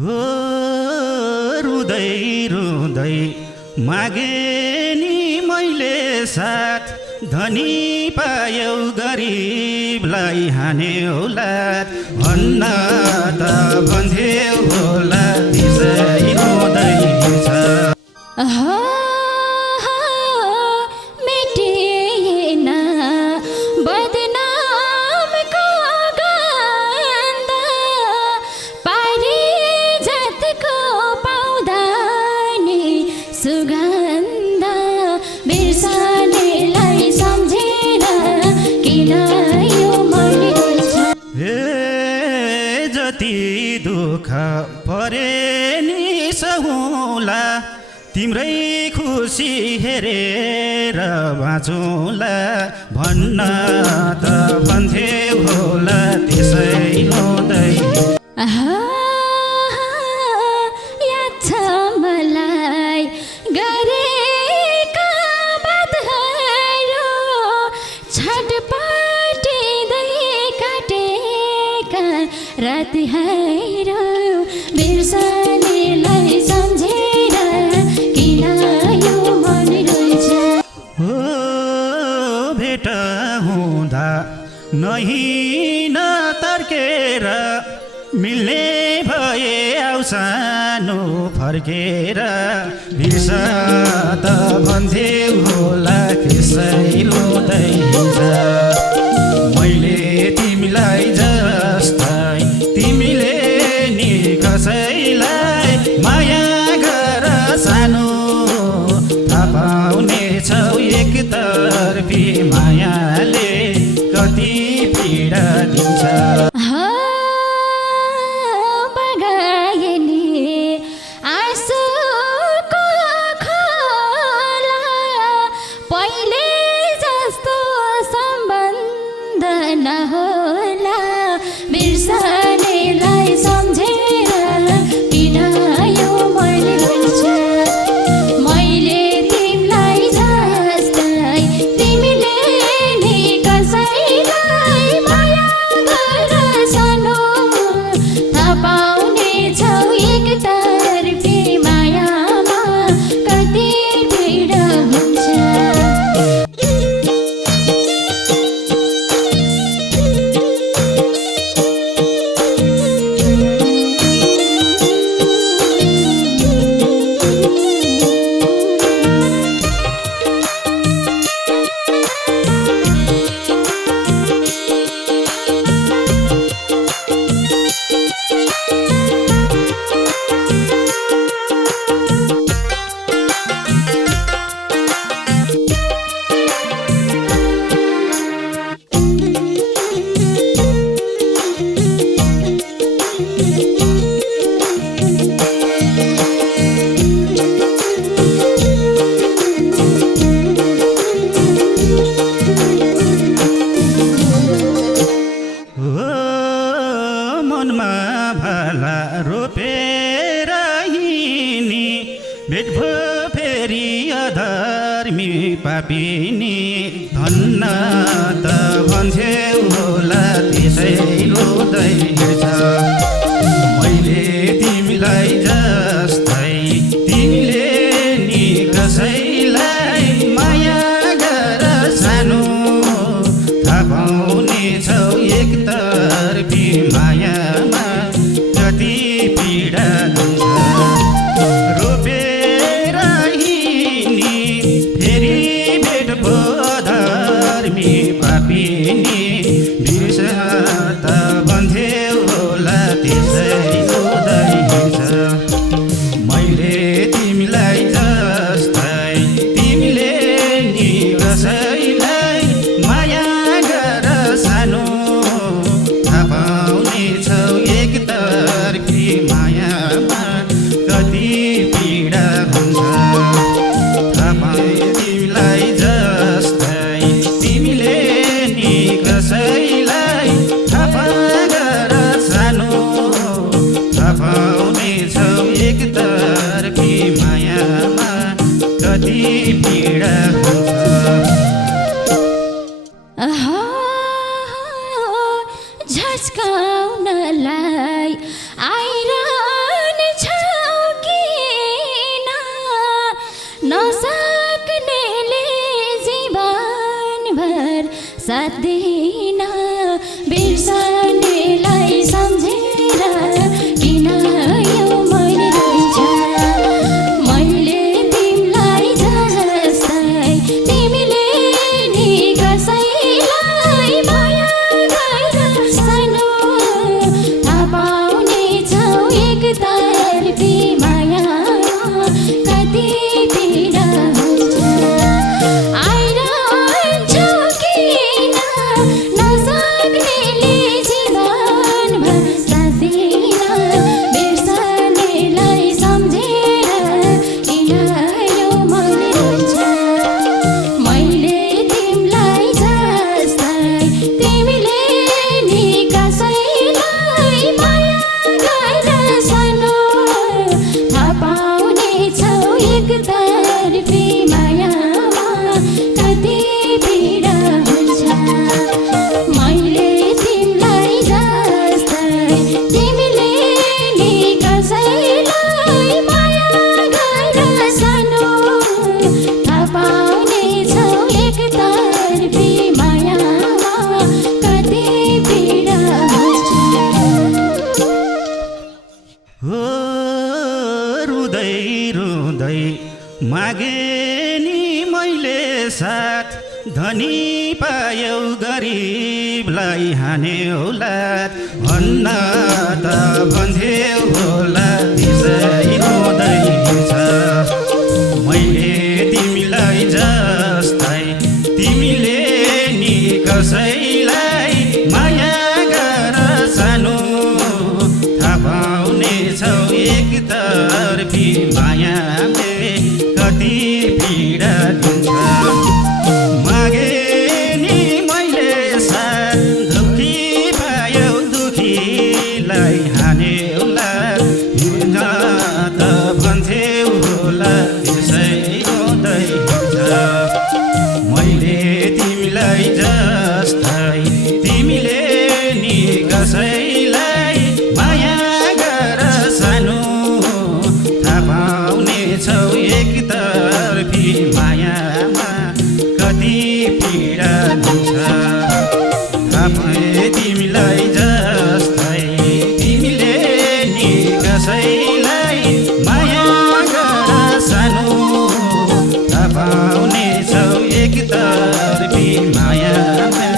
हो रुँदै रुँदै मागे नि मैले साथ धनी पायौ गरिबलाई हान्यो लात भन्न त भन्थ्यौ होला त्यसै रुँदै हिँड्छ मेटिएन बदनामको गन्ध पारिजातको पाउँदा नि सुगन्ध बिर्सनेलाई सम्झेर किन यो मन रुन्छ हे जति दुःख परे नि सहुला तिम्रै खुसी हेरेर बाँचौँला भन्न त भन्थ्यौ होला त्यसै हुँदै याद छ मलाई गरेका बातहरू छटपटिँदै काटेका रातहरू बिर्सनेलाई सम्झेर किन यो मन रुन्छ हो भेट हुँदा नहिन तर्केर मिल्ने भए आउँसानो फर्केर बिर्स त भन्थ्यौ होला त्यसै रुँदै हिँड्छ मैले तिमीलाई जस्तै तिमीले नि कसैलाई माया गर सानो थाहा पाउनेछौ एकतर्फी मायाले कति पीडा दिन्छ बगाएनी आँसुको खोला पहिले जस्तो सम्बन्ध नहोला बिर्सनेलाई सम्झेर किन यो मन रुन्छ मैले तिमीलाई जस्तै तिमीले नि कसैलाई माया गर सानो थाहा पाउनेछौ एकतर्फी मायामा कति पीडा हुन्छ हो मनमा भाला रोपेर हिँड्ने भेट भयो फेरि अधर्मी पापिनी धन्न त भन्थ्यौ होला त्यसै रुँदै हिँड्छ मैले तिमीलाई जस्तै तिमीले नि कसैलाई माया गर सानो थाहा पाउनेछौ एकतर्फी मायामा कति पीडा दिन्छ रोपेर हिँड्ने फेरि भेट भयो धर्मी पापिनी बिर्स त भन्थ्यौ होला त्यसै रुँदै हिँड्छ मैले तिमीलाई जस्तै तिमीले नि कसैलाई माया गर सानो थाहा पाउनेछौ एकतर्फी मायामा कति पीडा हुन्छ थाहा पाए तिमीलाई जस्तै तिमीले नि कसैलाई थाहा गर सानो थाहा पाउनेछौ एकतर्फी मायामा कति पीडा हुन्छ झस्काउनलाई आइरहने साथ दिन बिर्सनेलाई सम्झेर किन यो मैले रोइन्छ मैले तिमीलाई जस्तै तिमीले नि कसैलाई माया गरेर सानो थाहा पाउनेछौ एकतर्फी माया कति पीडा हुन्छ आइरहन्छौ किन नसक्नेले जीवनभर साथ दिन बिर्सनेलाई सम्झेर किन यो मैले रोइन्छ मैले तिमीलाई जस्तै तिमीले नि कसैलाई माया गरेर सानो थाहा पाउनेछौ एकतर्फी मायामा कति पीडा हुन्छ मैले तिमीलाई जस्तै तिमीले नि कसैलाई माया गरेर सानो थाहा पाउनेछौ एकतर्फी मायामा कति पीडा हुन्छ हो रुँदै रुँदै मागे नि मैले साथ धनी पायौ गरिबलाई हान्यौ लात भन्न त भन्थ्यौ होला त्यसै रुँदै हिँड्छ मैले तिमीलाई जस्तै तिमीले नि कसैलाई माया गर सानो थाहा पाउनेछौ एकतर्फी मायाले कति पीडा दिन्छ मागे नि मैले साथ दुखी पायौ दुखीलाई हान्यौ लात हिँड्न त भन्थ्यौ होला त्यसै रुँदै हिँड्छ मैले तिमीलाई जस्तै तिमीले नि कसैलाई माया गर सानो थाहा पाउनेछौ एकतर्फी मायामा कति पीडा दिन्छ तिमीलाई जस्तै तिमीले नि कसैलाई माया गर सानो थाहा पाउनेछौ एकतर्फी मायामा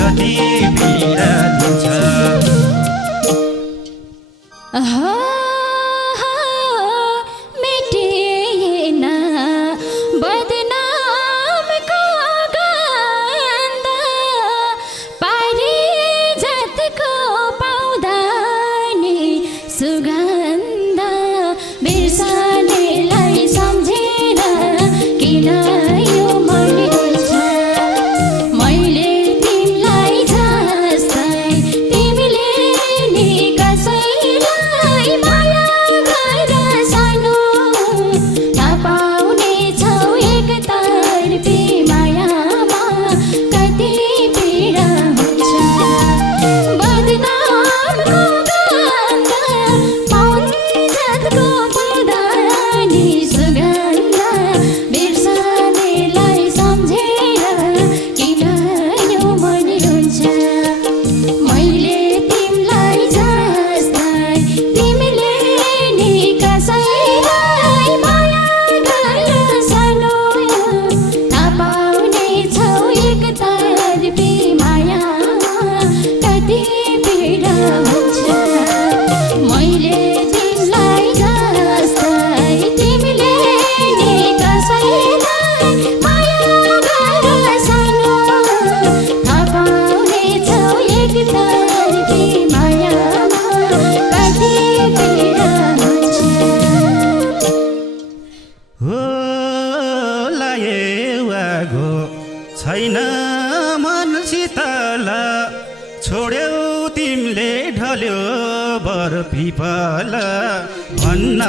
कति पीडा दिन्छ मेटिएन बदनामको गन्ध पारिजातको पाउँदा नि सुगन्ध बिर्सनेलाई सम्झेर किन यो मैले रोइन्छ मैले तिमीलाई जस्तै तिमीले नि कसैलाई माया गरेर सानो थाहा पाउनेछौ एकतर्फी मायामा कति पीडा हुन्छ बदनामको गन्ध पारिजातको पाउँदा नि सुगन्ध बिर्सनेलाई सम्झेर किन यो मैले रोइन्छ मैले तिमीलाई जस्तै तिमीले नि कसैलाई माया गरेर सानो थाहा पाउनेछौ एकतर्फी मायामा कति पीडा हुन्छ मैले तिमीलाई जस्तै तिमीले नि कसैलाई माया गरेर सानो थाहा पाउनेछौ एकतर्फी मायामा कति पीडा हुन्छ हो लाएवागो छैन मन शीतल छोड्यौ तिमीले ढल्यो बर पिपल भन्न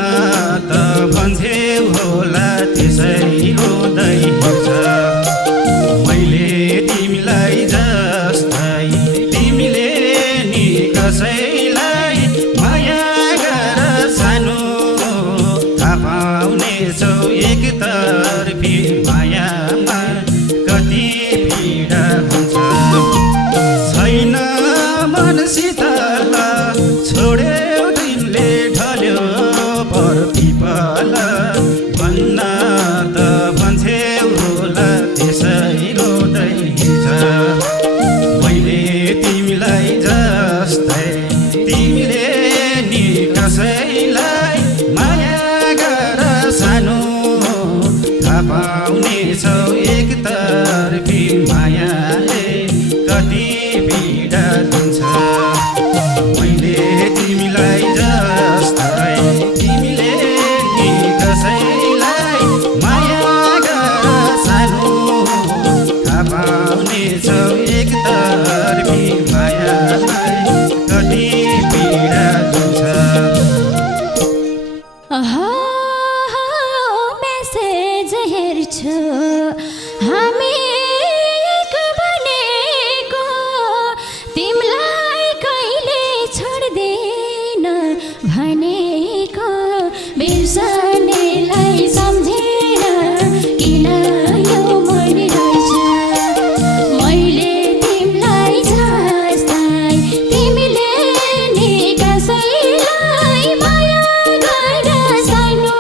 त भन्थ्यौ होला त्यसै रुँदै हिँड्छ मैले तिमीलाई जस्तै तिमीले नि कसैलाई माया गर सानो थाहा पाउनेछौ एकतर्फी मायामा कति पीडा हुन्छ बिर्सनेलाई सम्झेर किन यो मन रहेछ मैले तिमीलाई जस्तै तिमीले नि कसैलाई माया गर सानो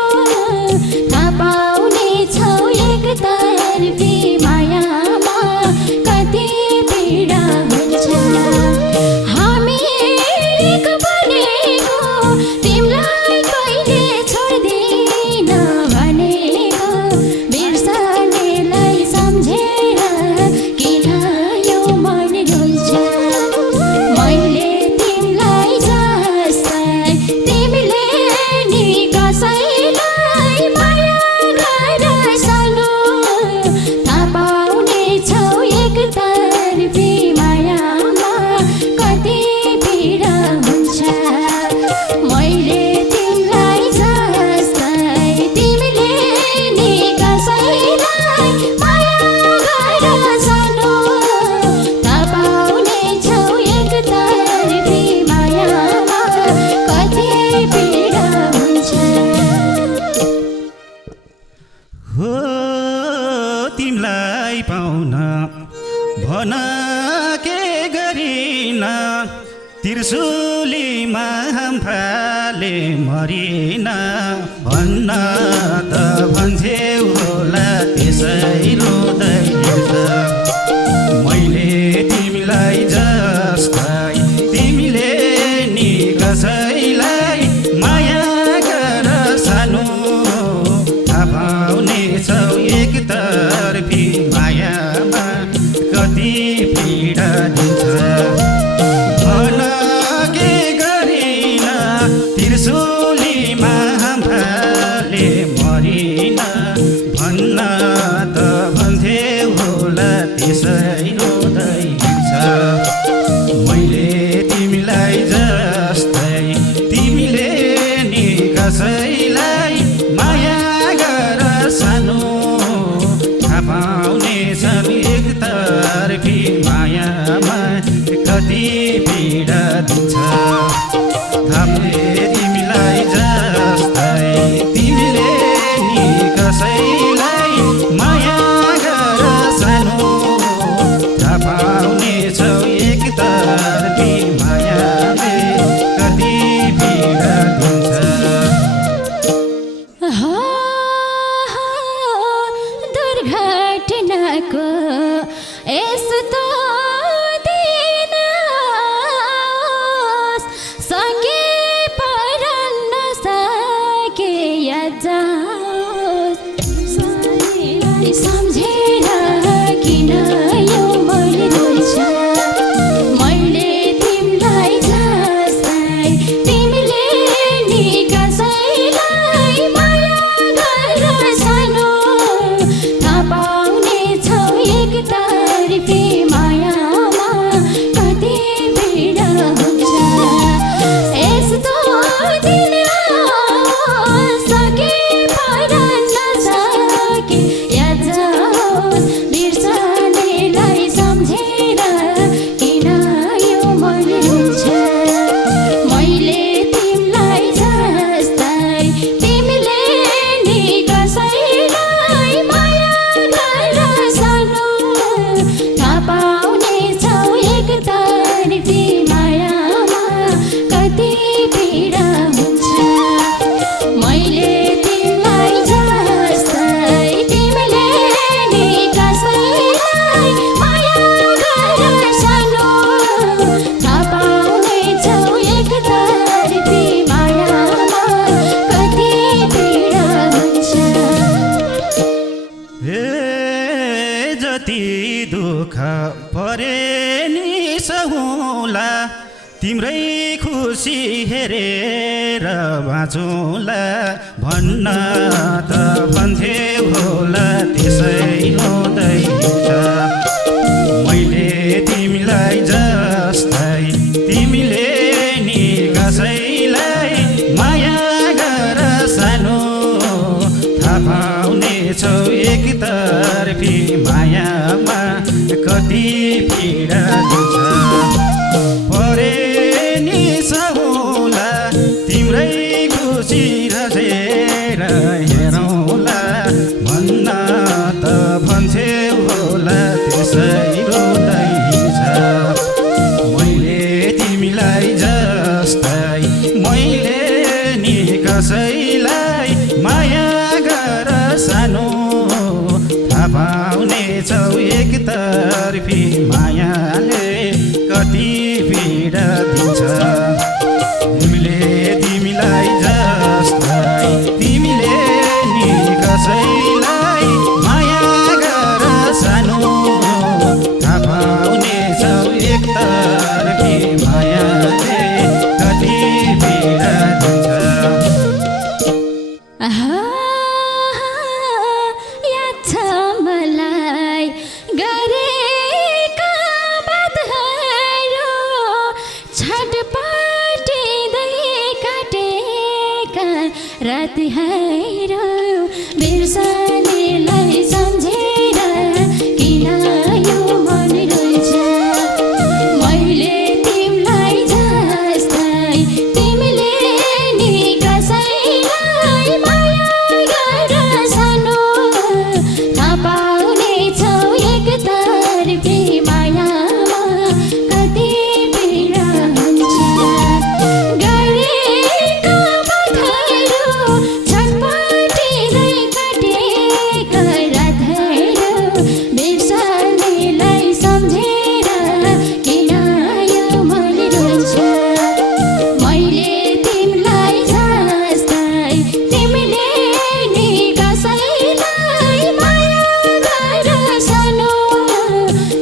थाहा पाउनेछौ एकतर्फी मायामा कति पीडा हुन्छ हामी एक बनेको तिमीलाई कहिले छोड्दिन भनेको बिर्सनेलाई सम्झेर किन यो मन रुन्छ मैले तिमीलाई जस्तै तिमीले नि कसैलाई माया गर सानो थाहा पाउनेछौ एकतर्फी मायामा कति पीडा हुन्छ मैले तिमीलाई जस्तै तिमीले नि कसैलाई माया गर सानो थाहा पाउनेछौ एकतर्फी मायामा कति पीडा हुन्छ हो तिमीलाई पाउन भन के गरिन त्रिशुलीमा फाले मरिन भन्न त भन्थ्यौ होला त्यसै रोदै हिँड्छ मैले तिमीलाई जस्तै तिमीले नि कसैलाई माया गर सानो थाहा पाउनेछौ एकतर्फी मायामा कति पीडा दिन्छ भन के गरिन त्रिशुलीमा फाले मरिन भन्न त भन्थ्यौ होला त्यसै रोदै हिँड्छ मैले तिमीलाई जस्तै तिमीले नि कसैलाई माया गर सानो थाहा पाउनेछौ एकतर्फी मायामा कति पीडा दिन्छ तिमीलाई जस्तै तिमीले नि कसैलाई माया गर सानो थाहा पाउनेछौ एकतर्फी मायामा कति पीडा दिन्छ दुर्घटनाको यस्तो दिन सके परन्न सके याद सम्झेर किन यो मन रुन्छ मैले तिमीलाई जस्तै तिमीले नि कसैलाई माया गर सानो थाहा पाउनेछौ एकतर्फी मायामा कति पीडा हुन्छ यस्तो दिन सके परन्न सके याद बिर्सनेलाई सम्झेर किन यो मन रुन्छ मैले तिमीलाई जस्तै तिमीले नि कसैलाई माया गर सानो थाहा पाउनेछौ एकतर्फी मायामा कति पीडा हुन्छ मैले तिमीलाई जस्तै तिमीले नि कसैलाई माया गर सानो थाहा पाउनेछौ एकतर्फी मायामा कति पीडा हुन्छ जति दुःख परे नि सहुला तिम्रै खुसी हेरेर बाँचौँला भन्न त भन्थ्यौ होला त्यसै हुँदै हिँड्छ मैले तिमीलाई जस्तै तिमीले नि कसैलाई माया गर सानो थाहा पाउनेछौ एकतर्फी मायामा कति पीडा दिन्छ परे नि सहुला तिम्रै खुसी रहे नि कसैलाई माया गर सानो थाहा पाउनेछौ एकतर्फी मायाले कति पीडा दिन्छ तिमीले तिमीलाई जस्तै तिमीले नि कसैलाई माया गर सानो थाहा पाउनेछौ एकतर्फी मायाले कति पीडा दिन्छ याद छ मलाई गरेका बातहरू छटपटिँदै काटेका रातहरू बिर्सनेलाई सम्झेर किन यो मन रोइछ मैले तिमीलाई जस्तै तिमीले नि कसैलाई माया गर सानो थाहा पाउनेछौ एकतर्फी मायामा कति पीडा हुन्छ गरेका बातहरू छटपटिँदै काटेका रातहरू बिर्सनेलाई सम्झेर किन यो मन रोइछ मैले तिमीलाई जस्तै तिमीले नि कसैलाई माया गर सानो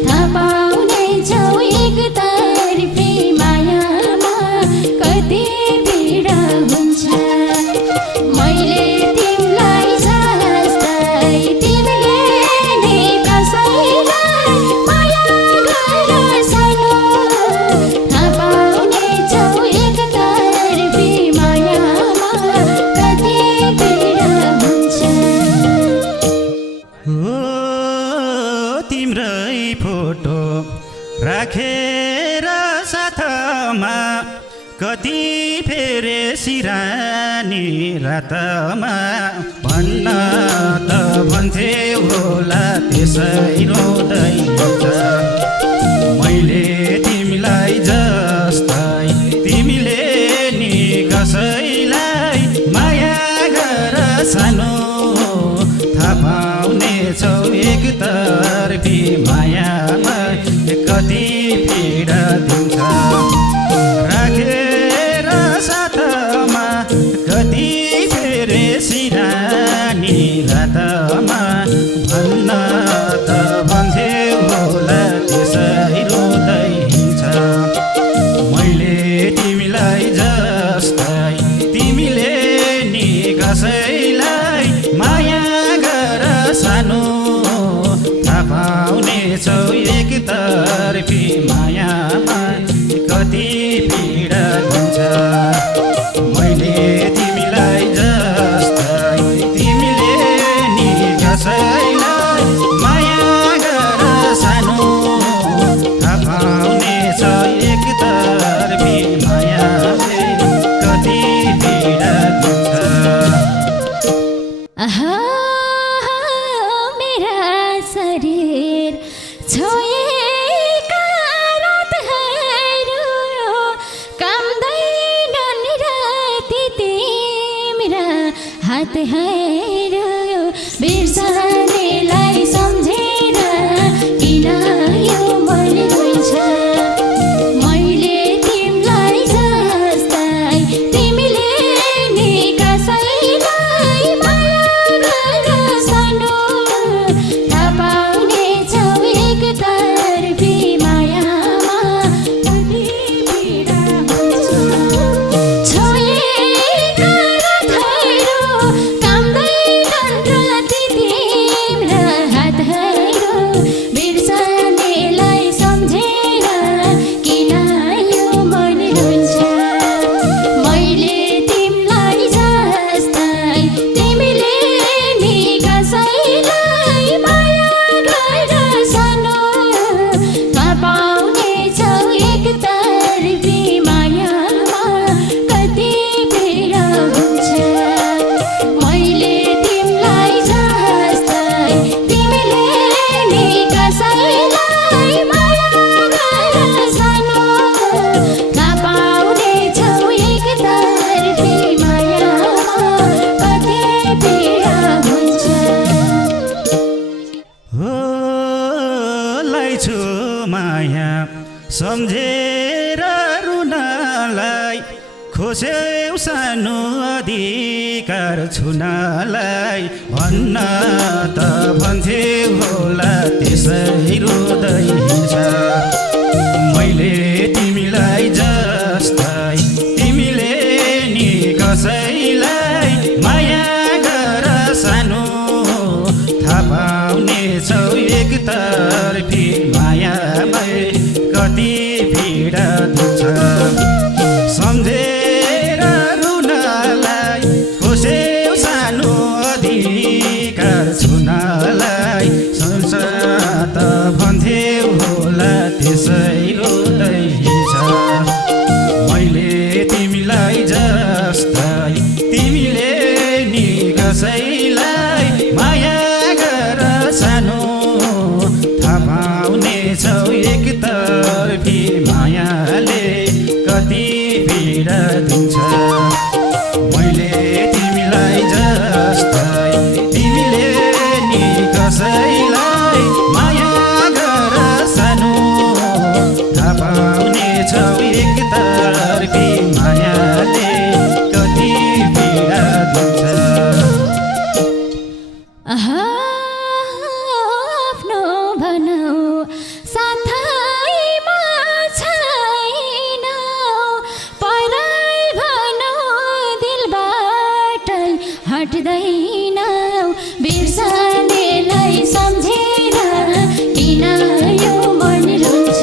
थाहा पाउनेछौ एकतर्फी मायामा कति पीडा हुन्छ मैले तिमीलाई जस्तै तिमीले नि कसैलाई माया गर सानो थाहा पाउनेछौ एकतर्फी मायामा कति पीडा हुन्छ हो तिम्रै फोटो राखेर साथमा कति फेरे सिरानी रातमा भन्न त भन्थे होला त्यसै रोँदै हुन्छ मैले तिमीलाई जस्तै तिमीले नि कसैलाई माया गर सानो थाहा पाउनेछौ एकतर्फी मायामा कति पीडा दिन्छ राखेर साथमा कति फेरे सिरानी रातमा भन्न त भन्थे होला त्यसै रोँदै हिँड्छ मैले तिमीलाई जस्तै तिमीले नि कसैलाई माया गर सानो थाहा पाउनेछौ एकतर्फी मायामा कति पीडा दिन्छ मैले तिमीलाई जस्तै तिमीले नि कसैलाई माया गर सानो थाहा पाउनेछौ एकतर्फी मायाले कति पीडा दिन्छ मेरा शरीर छोएका रातहरू काम्दैनन् राति तिम्रा हातहरू बिर्सनेलाई सम्झेर किन यो मन रोइछ मैले तिमीलाई जस्तै तिमीले नि कसैलाई माया गर सानो थाहा पाउनेछौ एकतर्फी मायामा कति पीडा हुन्छ छोएका रातहरू काम्दैनन् राति तिम्रा हातहरू बिर्सनेलाई सम्झेर अधिकार छुनलाई भन्न त भन्थे होला त्यसै रोदै हिँड्छ मैले तिमीलाई जस्तै तिमीले नि कसैलाई माया गर सानो थाहा पाउनेछौ एकतर्फी मायामै कति पीडा दुख्छ सम्झेर रुनलाई खोसेउ सानो अधिकार छुनलाई सोच्छ त भन्थ्यौ होला त्यसै रोदै हिँड्छ मैले तिमीलाई जस्तै तिमीले नि कसैलाई माया गर सानो थाहा पाउनेछौ एकतर्फी मायाले कति पीडा दिन्छ मैले तिमीलाई जस्तै तिमीले नि कसैलाई माया गर सानो थाहा पाउनेछौ एकतर्फी मायाले कति पीडा दिन्छ आफ्नो भनौ साथैमा छैन पराई भनौ दिलबाटै हट्दैनौ बिर्सनेलाई सम्झेर किन यो मन रुन्छ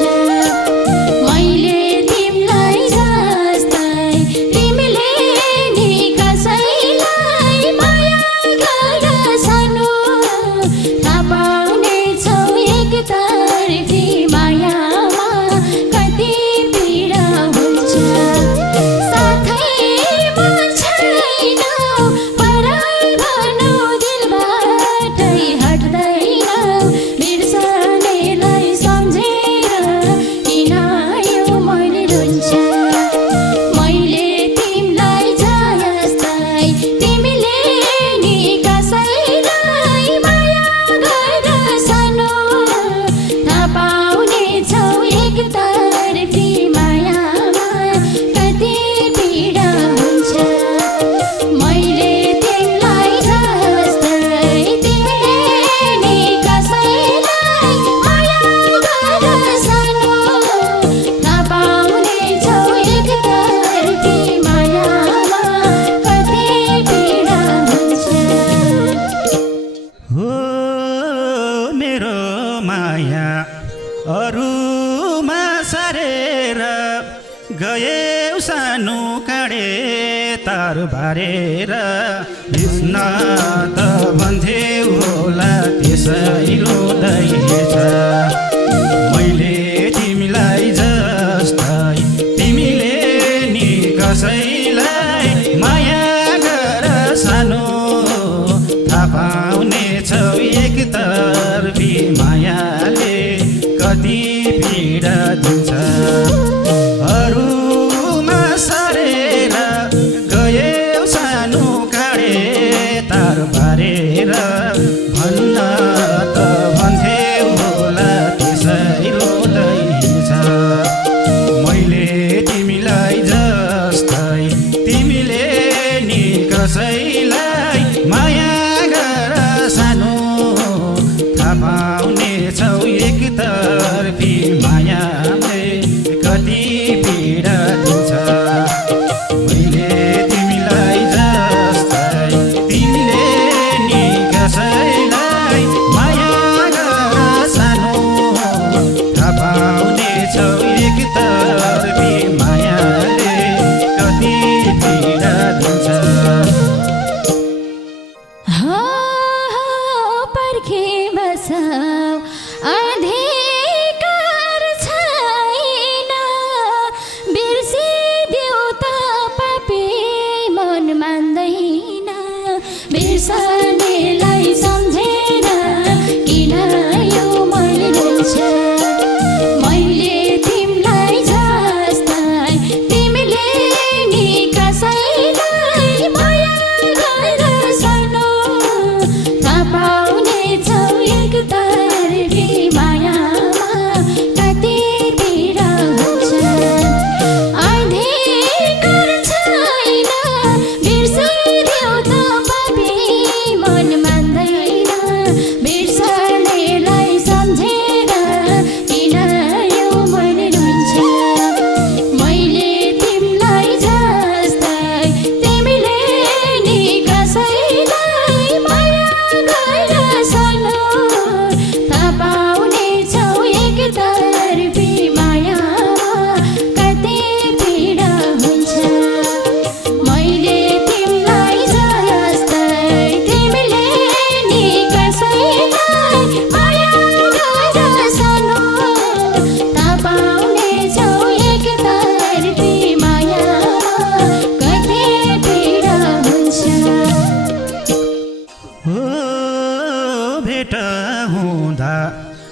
मैले तिमीलाई जस्तै तिमीले नि कसैलाई माया गर सानो थाहा पाउनेछौ एकतर्फी मायामा कति पीडा हुन्छ साथैमा छैनौ पराई भनौ दिलबाटै हट्दैनौ बिर्सनेलाई सम्झेर किन यो मन रुन्छ मैले तिमीलाई जस्तै तिमीले नि कसैलाई माया गर सानो थाहा पाउनेछौ एकतर्फी मायामा कति पीडा हुन्छ मैले तिमीलाई जस्तै तिमीले नि कसैलाई माया गर सानो थाहा पाउनेछौ एकतर्फी मायामा कति पीडा हुन्छ हो मेरो माया अरूमा सारेर गएउ सानो काँडे तार बारेर बिस्न त भन्थ्यौ होला त्यसै रोदै हिँड्छ मैले तिमीलाई जस्तै तिमीले नि कसैलाई माया गर सानो थाहा पाउनेछौ एकतर्फी मायाले कति पीडा दिन्छ अरूमा सारेर गएउ सानो काँडे तार बारेर भन्न त भन्थ्यौ होला त्यसै रोदै हिँड्छ मैले तिमीलाई जस्तै तिमीले नि कसैलाई माया गर सानो थाहा पाउनेछौ एकतर्फी मायाले कति पीडा दिन्छ मैले तिमीलाई जस्तै तिमीले नि कसैलाई माया गर सानो थाहा पाउनेछौ एकतर्फी मायाले कति पीडा दिन्छ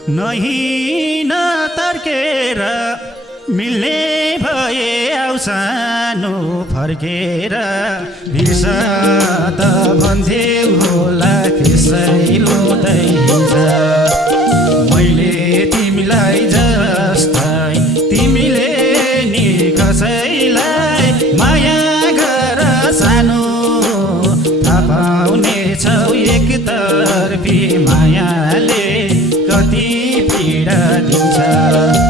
नही नतर्केर मिल्ने भए आउ सानो फर्केर बिर्स त भन्थ्यौ होला त्यसैलो दैज मैले तिमीलाई जस्तै तिमीले नि कसैलाई माया गर सानो थाहा पाउनेछौ एकतर्फी मायाले कति पीडा दिन्छ